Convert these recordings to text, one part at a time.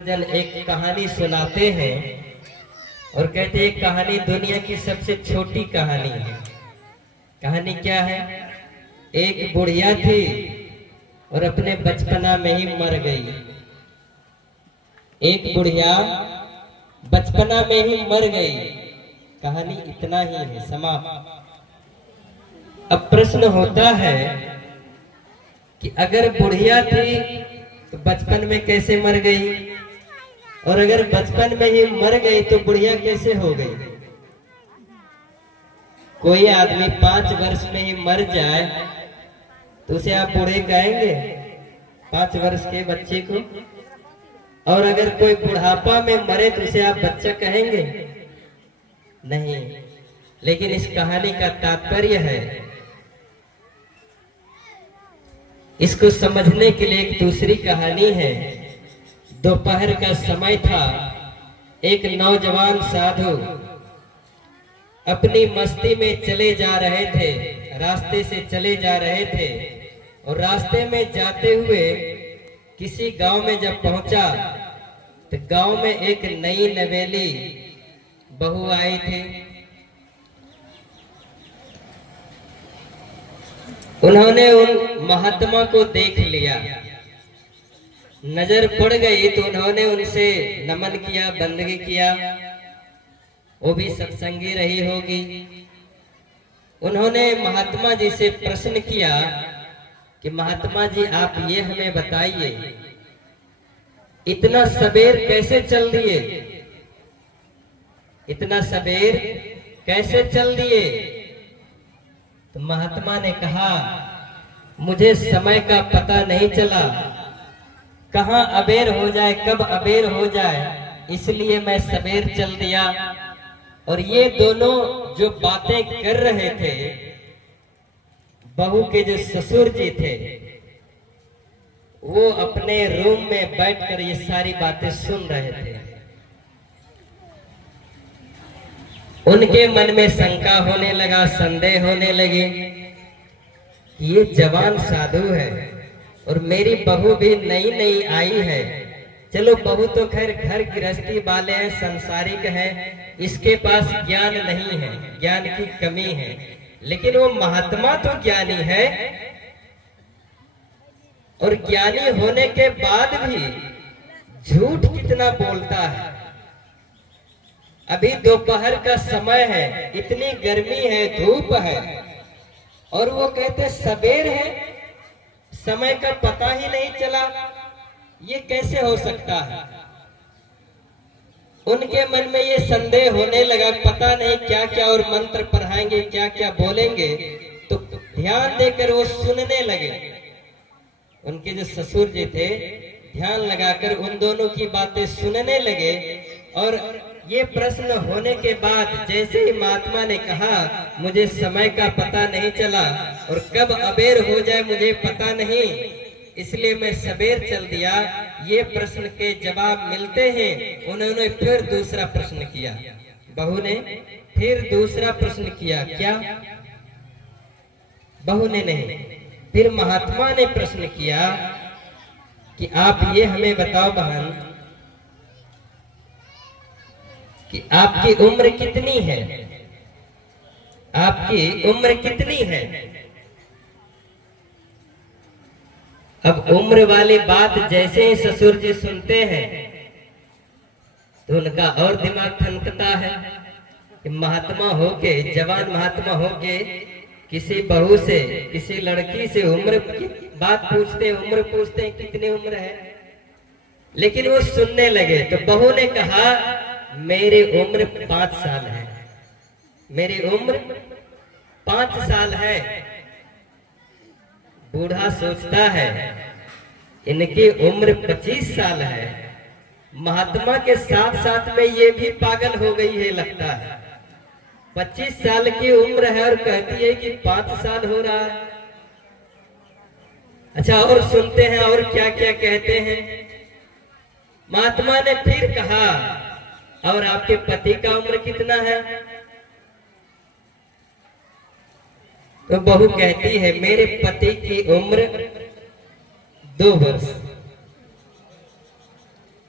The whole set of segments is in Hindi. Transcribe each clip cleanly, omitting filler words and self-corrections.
जन एक कहानी सुनाते हैं और कहते हैं कहानी दुनिया की सबसे छोटी कहानी है। कहानी क्या है? एक बुढ़िया थी और अपने बचपना में ही मर गई। एक बुढ़िया बचपना में ही मर गई। कहानी इतना ही है, समाप्त। अब प्रश्न होता है कि अगर बुढ़िया थी तो बचपन में कैसे मर गई, और अगर बचपन में ही मर गई तो बुढ़िया कैसे हो गई? कोई आदमी 5 वर्ष में ही मर जाए तो उसे आप बूढ़े कहेंगे? 5 वर्ष के बच्चे को। और अगर कोई बुढ़ापा में मरे तो उसे आप बच्चा कहेंगे? नहीं। लेकिन इस कहानी का तात्पर्य है, इसको समझने के लिए एक दूसरी कहानी है। दोपहर का समय था। एक नौजवान साधु अपनी मस्ती में चले जा रहे थे, रास्ते से चले जा रहे थे, और रास्ते में जाते हुए किसी गांव में जब पहुंचा तो गांव में एक नई नवेली बहू आई थी। उन्होंने उन महात्मा को देख लिया, नजर पड़ गई तो उन्होंने उनसे नमन किया, बंदगी किया। वो भी सत्संगी रही होगी। उन्होंने महात्मा जी से प्रश्न किया कि महात्मा जी आप ये हमें बताइए, इतना सबेर कैसे चल दिए? इतना सबेर कैसे चल दिए? तो महात्मा ने कहा, मुझे समय का पता नहीं चला, कहाँ अबेर हो जाए, कब अबेर हो जाए, इसलिए मैं सबेर चल दिया। और ये दोनों जो बातें कर रहे थे, बहू के जो ससुर जी थे, वो अपने रूम में बैठकर ये सारी बातें सुन रहे थे। उनके मन में शंका होने लगा, संदेह होने लगे, ये जवान साधु है और मेरी बहू भी नई नई आई है। चलो बहू तो खैर घर गृहस्थी वाले हैं, संसारिक है, इसके पास ज्ञान नहीं है, ज्ञान की कमी है। लेकिन वो महात्मा तो ज्ञानी है, और ज्ञानी होने के बाद भी झूठ कितना बोलता है। अभी दोपहर का समय है, इतनी गर्मी है, धूप है, और वो कहते सबेर है, समय का पता ही नहीं चला। ये कैसे हो सकता है? उनके मन में ये संदेह होने लगा, पता नहीं क्या क्या और मंत्र पढ़ाएंगे, क्या क्या बोलेंगे। तो ध्यान देकर वो सुनने लगे। उनके जो ससुर जी थे, ध्यान लगाकर उन दोनों की बातें सुनने लगे। और ये प्रश्न होने के बाद जैसे ही महात्मा ने कहा, मुझे समय का पता नहीं चला और कब अबेर हो जाए मुझे पता नहीं, इसलिए मैं सबेर चल दिया, ये प्रश्न के जवाब मिलते हैं उन्होंने फिर दूसरा प्रश्न किया। बहू ने फिर दूसरा प्रश्न किया। क्या? बहू ने नहीं, फिर महात्मा ने प्रश्न किया कि आप ये हमें बताओ बहन कि आपकी उम्र कितनी है? आपकी उम्र कितनी है? अब उम्र वाली बात जैसे ही ससुर जी सुनते हैं तो उनका और दिमाग ठनकता है कि महात्मा होके, जवान महात्मा होके किसी बहू से, किसी लड़की से उम्र की बात पूछते, उम्र पूछते हैं कितनी उम्र है। लेकिन वो सुनने लगे तो बहू ने कहा, मेरी उम्र 5 साल है। मेरी उम्र 5 साल है। बूढ़ा सोचता है इनकी उम्र 25 साल है। महात्मा के साथ साथ में ये भी पागल हो गई है लगता है। 25 साल की उम्र है और कहती है कि 5 साल हो रहा है। अच्छा, और सुनते हैं और क्या क्या कहते हैं। महात्मा ने फिर कहा, और आपके पति का उम्र कितना है? तो बहू कहती है, मेरे पति की उम्र 2 वर्ष।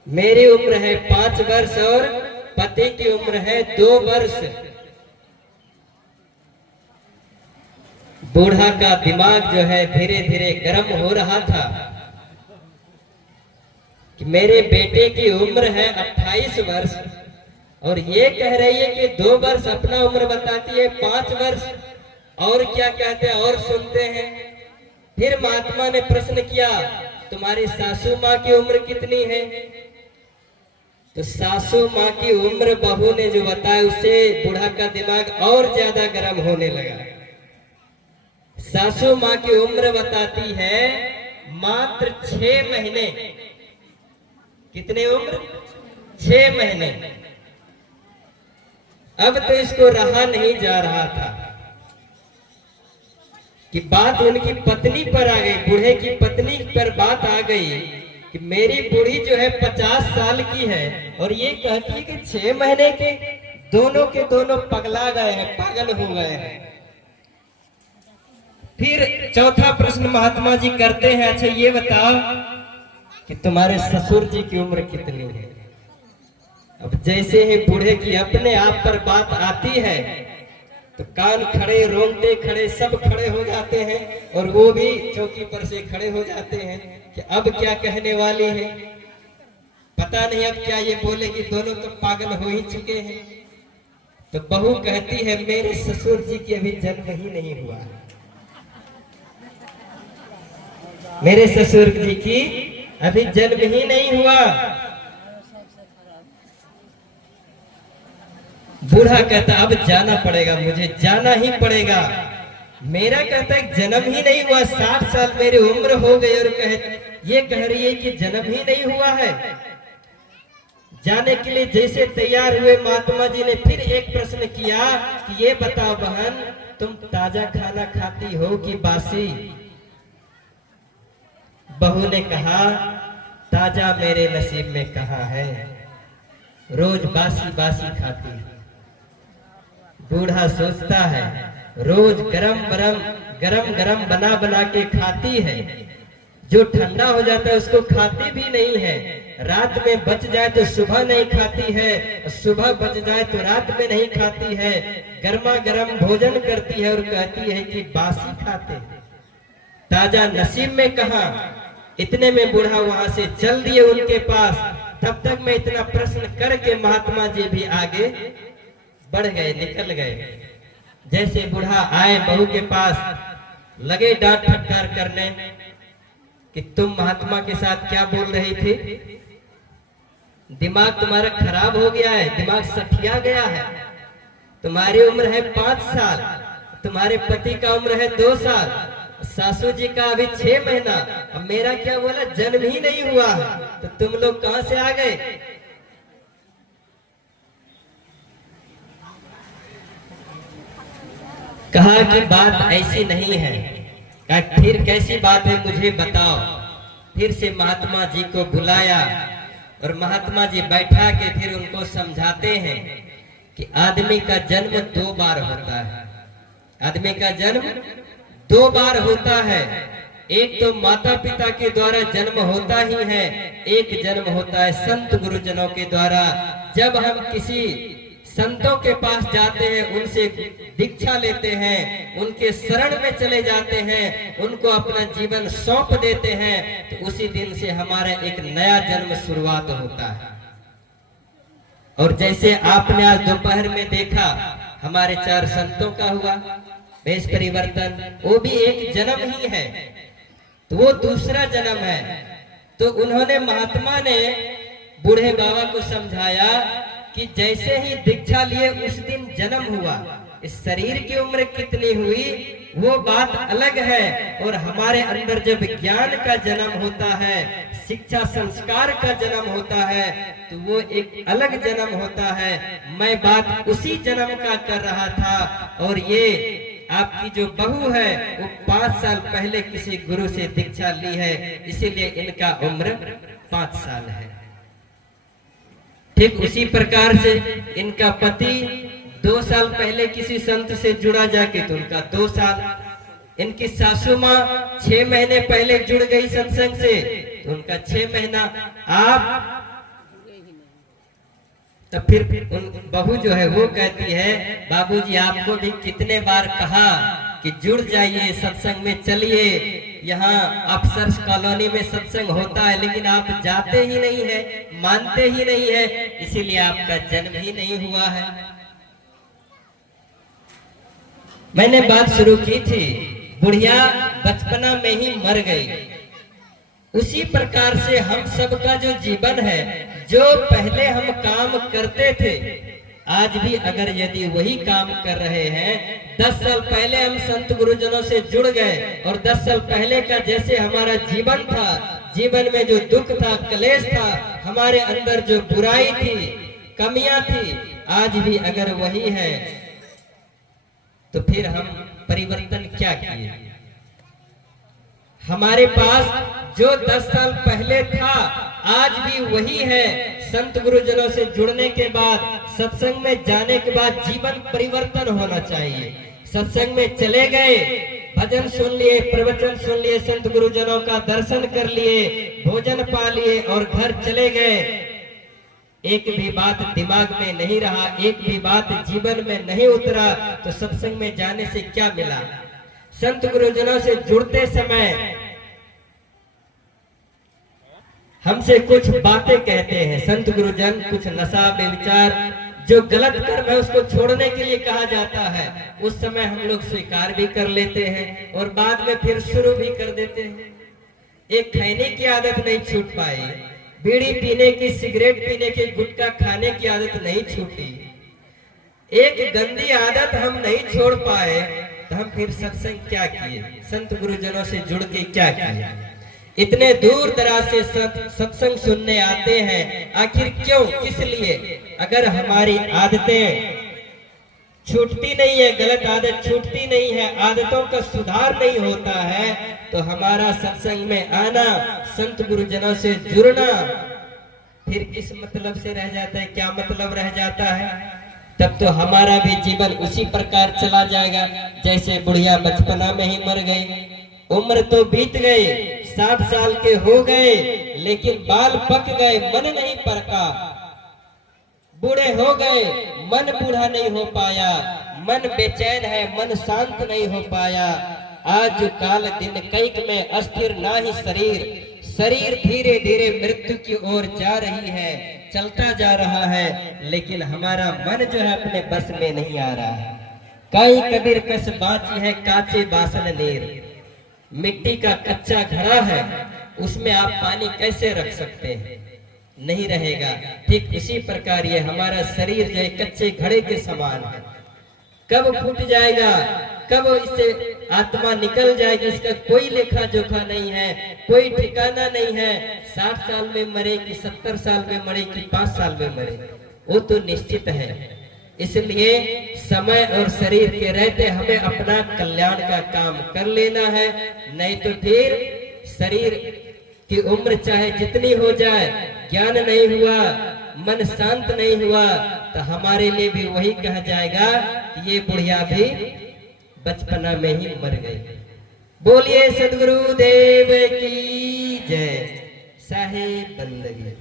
मेरी उम्र है 5 वर्ष और पति की उम्र है 2 वर्ष। बूढ़ा का दिमाग जो है धीरे धीरे गर्म हो रहा था कि मेरे बेटे की उम्र है 28 वर्ष और ये कह रही है कि 2 वर्ष अपना उम्र बताती है, 5 वर्ष और क्या कहते हैं और सुनते हैं। फिर महात्मा ने प्रश्न किया, तुम्हारी सासू माँ की उम्र कितनी है? तो सासू माँ की उम्र बहू ने जो बताया उससे बूढ़ा का दिमाग और ज्यादा गर्म होने लगा। सासू माँ की उम्र बताती है मात्र 6 महीने। कितने उम्र? 6 महीने। अब तो इसको रहा नहीं जा रहा था कि बात उनकी पत्नी पर आ गई, बूढ़े की पत्नी पर बात आ गई कि मेरी बूढ़ी जो है 50 साल की है और ये कहती है कि 6 महीने के। दोनों के दोनों पगला गए हैं, पागल हो गए हैं। फिर चौथा प्रश्न महात्मा जी करते हैं, अच्छा ये बताओ कि तुम्हारे ससुर जी की उम्र कितनी है? अब जैसे ही बूढ़े की अपने आप पर बात आती है तो कान खड़े, रोंगटे खड़े, सब खड़े हो जाते हैं और वो भी चौकी पर से खड़े हो जाते हैं कि अब क्या कहने वाली है, पता नहीं अब क्या ये बोलेगी। दोनों तो पागल हो ही चुके हैं। तो बहू कहती है मेरे ससुर जी की अभी जन्म ही नहीं हुआ, मेरे ससुर जी की अभी जन्म ही नहीं हुआ। बूढ़ा कहता अब जाना पड़ेगा, मुझे जाना ही पड़ेगा। मेरा कहता है जन्म ही नहीं हुआ, 60 साल मेरी उम्र हो गई और ये कह रही है कि जन्म ही नहीं हुआ है। जाने के लिए जैसे तैयार हुए महात्मा जी ने फिर एक प्रश्न किया कि ये बताओ बहन, तुम ताजा खाना खाती हो कि बासी? बहू ने कहा ताजा मेरे नसीब में कहाँ है, रोज बासी बासी खाती है। बूढ़ा सोचता है रोज गरम गरम बना बना के खाती है, जो ठंडा हो जाता है उसको खाती भी नहीं है। रात में बच जाए तो सुबह नहीं खाती है, सुबह बच जाए तो रात में नहीं खाती है। गर्मा गर्म भोजन करती है और कहती है कि बासी खाते, ताजा नसीब में कहा। इतने में बूढ़ा वहां से चल दिए उनके पास। तब तक मैं इतना प्रश्न करके महात्मा जी भी आगे बढ़ गए, निकल गए। जैसे बूढ़ा आए बहू के पास, लगे डांट फटकार करने कि तुम महात्मा के साथ क्या बोल रही थी? दिमाग तुम्हारा खराब हो गया है, दिमाग सठिया गया है। तुम्हारी उम्र है 5 साल, तुम्हारे पति का उम्र है 2 साल, सासू जी का अभी 6 महीना, अब मेरा क्या बोला जन्म ही नहीं हुआ है, तो तुम लोग कहां से आ गए? कहा कि बात ऐसी नहीं है। कहा फिर कैसी बात है मुझे बताओ। फिर से महात्मा जी को बुलाया और महात्मा जी बैठा के फिर उनको समझाते हैं कि आदमी का जन्म 2 बार होता है। आदमी का जन्म 2 बार होता है। एक तो माता पिता के द्वारा जन्म होता ही है, एक जन्म होता है संत गुरुजनों के द्वारा। जब हम किसी संतों के पास जाते हैं, उनसे दीक्षा लेते हैं, उनके शरण में चले जाते हैं, उनको अपना जीवन सौंप देते हैं, तो उसी दिन से हमारा एक नया जन्म शुरुआत होता है। और जैसे आपने आज दोपहर में देखा हमारे 4 संतों का हुआ वेश परिवर्तन, वो भी एक जन्म ही है, तो वो दूसरा जन्म है। तो उन्होंने महात्मा ने बूढ़े बाबा को समझाया कि जैसे ही दीक्षा लिए उस दिन जन्म हुआ, इस शरीर की उम्र कितनी हुई वो बात अलग है, और हमारे अंदर जब ज्ञान का जन्म होता है, शिक्षा संस्कार का जन्म होता है, तो वो एक अलग जन्म होता है। मैं बात उसी जन्म का कर रहा था। और ये आपकी जो बहू है वो 5 साल पहले किसी गुरु से दीक्षा ली है, इसीलिए इनका उम्र 5 साल है। ठीक उसी प्रकार से इनका पति 2 साल पहले किसी संत से जुड़ा जाके, तो उनका 2 साल। इनकी सासू माँ 6 महीने पहले जुड़ गई सत्संग से, तो उनका 6 महीना। आप तो फिर उन बहू जो है वो कहती है, बाबूजी आपको भी कितने बार कहा कि जुड़ जाइए, सत्संग में चलिए, यहाँ अफसर्स कॉलोनी में सत्संग होता है, लेकिन आप जाते ही नहीं है, मानते ही नहीं है, इसीलिए आपका जन्म ही नहीं हुआ है। मैंने बात शुरू की थी, बुढ़िया बचपना में ही मर गई। उसी प्रकार से हम सबका जो जीवन है, जो पहले हम काम करते थे, आज भी अगर यदि वही काम कर रहे हैं, 10 साल पहले हम संत गुरुजनों से जुड़ गए और 10 साल पहले का जैसे हमारा जीवन था, जीवन में जो दुख था, क्लेश था, हमारे अंदर जो बुराई थी, कमियां थी, आज भी अगर वही है तो फिर हम परिवर्तन क्या किए? हमारे पास जो 10 साल पहले था आज भी वही है। संत गुरुजनों से जुड़ने के बाद, सत्संग में जाने के बाद जीवन परिवर्तन होना चाहिए। सत्संग में चले गए, भजन सुन लिए, प्रवचन सुन लिए, संत गुरुजनों का दर्शन कर लिए, भोजन पा लिए और घर चले गए। एक भी बात दिमाग में नहीं रहा, एक भी बात जीवन में नहीं उतरा, तो सत्संग में जाने से क्या मिला? संत गुरुजनों से जुड़ते समय हमसे कुछ बातें कहते हैं संत गुरुजन, कुछ नशा बेविचार जो गलत कर्म है उसको छोड़ने के लिए कहा जाता है। उस समय हम लोग स्वीकार भी कर लेते हैं और बाद में फिर शुरू भी कर देते हैं। एक खैनी की आदत नहीं छूट पाई, बीड़ी पीने की, सिगरेट पीने की, गुटखा खाने की आदत नहीं छूटी, एक गंदी आदत हम नहीं छोड़ पाए, तो हम फिर सत्संग क्या किए? संत गुरुजनों से जुड़ के क्या किए? इतने दूर दराज से सत्संग सुनने आते हैं, आखिर क्यों, किस लिए? अगर हमारी आदतें छूटती नहीं है, गलत आदत छूटती नहीं है, आदतों का सुधार नहीं होता है, तो हमारा सत्संग में आना, संत गुरुजनों से जुड़ना फिर किस मतलब से रह जाता है? क्या मतलब रह जाता है? तब तो हमारा भी जीवन उसी प्रकार चला जाएगा जैसे बुढ़िया बचपना में ही मर गई। उम्र तो बीत गई, 60 साल के हो गए, लेकिन बाल पक गए, मन नहीं पका, बूढ़े हो गए, मन बूढ़ा नहीं हो पाया, मन बेचैन है, मन शांत नहीं हो पाया। आज काल दिन कैक में अस्थिर ना ही शरीर, शरीर धीरे धीरे मृत्यु की ओर जा रही है, चलता जा रहा है, लेकिन हमारा मन जो है अपने बस में नहीं आ रहा है। कई कबीर कस बाची है काचे बासन नीर, मिट्टी का कच्चा घड़ा है, उसमें आप पानी कैसे रख सकते हैं? नहीं रहेगा। ठीक इसी प्रकार ये हमारा शरीर जो कच्चे घड़े के समान है, कब फूट जाएगा, कब इससे आत्मा निकल जाएगी, इसका कोई लेखा जोखा नहीं है, कोई ठिकाना नहीं है। 60 साल में मरे कि 70 साल में मरे कि 5 साल में मरे, वो तो निश्चित है। इसलिए समय और शरीर के रहते हमें अपना कल्याण का काम कर लेना है, नहीं तो फिर शरीर की उम्र चाहे जितनी हो जाए, ज्ञान नहीं हुआ, मन शांत नहीं हुआ, तो हमारे लिए भी वही कहा जाएगा कि ये बुढ़िया भी बचपना में ही मर गई। बोलिए सदगुरु देव की जय। साहेब बंदगी।